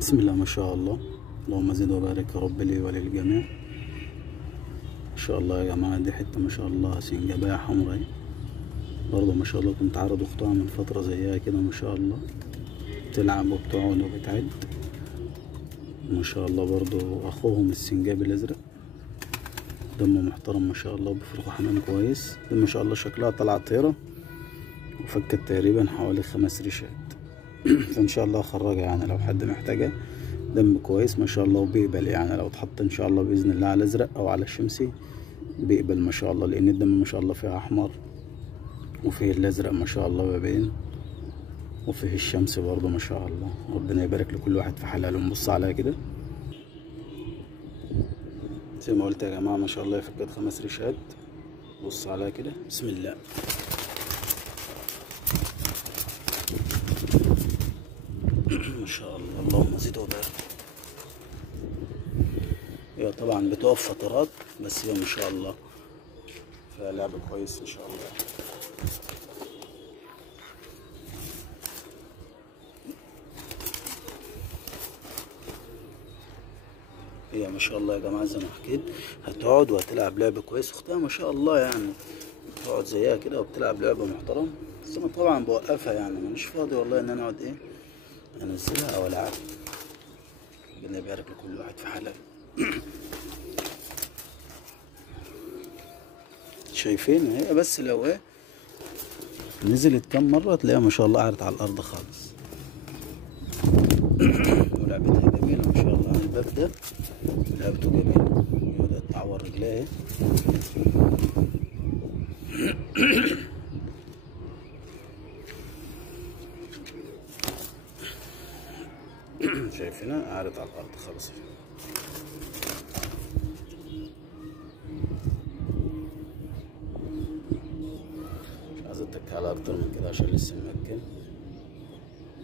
بسم الله ما شاء الله. اللهم زد وبارك يا رب لي وللجميع. ما شاء الله يا جماعة، دي حتة ما شاء الله سنجباية حمراء برضه ما شاء الله. كنت عارض اختها من فترة زيها كده ما شاء الله، بتلعب وبتقعد وبتعد ما شاء الله. برضه اخوهم السنجابي الازرق، دمه محترم ما شاء الله، بيفرقوا حمام كويس. دي ما شاء الله شكلها طلع طيرة وفكت تقريبا حوالي 5 ريشات فان شاء الله اخرجها يعني لو حد محتاجها. دم كويس ما شاء الله وبيقبل يعني، لو اتحط ان شاء الله باذن الله على الازرق او على الشمسي بيقبل ما شاء الله، لان الدم ما شاء الله فيه احمر وفيه الازرق ما شاء الله بيبين، وفيه الشمس برضه ما شاء الله. ربنا يبارك لكل واحد في حلاله. نبص عليها كده زي ما قلت يا جماعه ما شاء الله، فكت 5 ريشات. بص عليها كده بسم الله. ما شاء الله اللهم زد وبارك. هي طبعا بتقف فترات بس هي ما شاء الله فيها لعب كويس ان شاء الله. هي ما شاء الله يا جماعه زي ما حكيت هتقعد وهتلعب لعب كويس. اختها ما شاء الله يعني تقعد زيها كده وبتلعب لعبه محترم، بس انا طبعا بوقفها يعني مانيش فاضي والله ان انا اقعد ايه انزلها او العبها. ربنا يبارك لكل واحد في حلاله. شايفين هي بس لو ايه نزلت كام مره تلاقيها ما شاء الله قعدت على الارض خالص. ولعبتها جميله ما شاء الله. الباب ده لعبته جميله، بدأت تعور رجليها شايفينها قعدت على الارض خالص. مش عايز اتكي على اكتر من كده عشان لسه مأكل.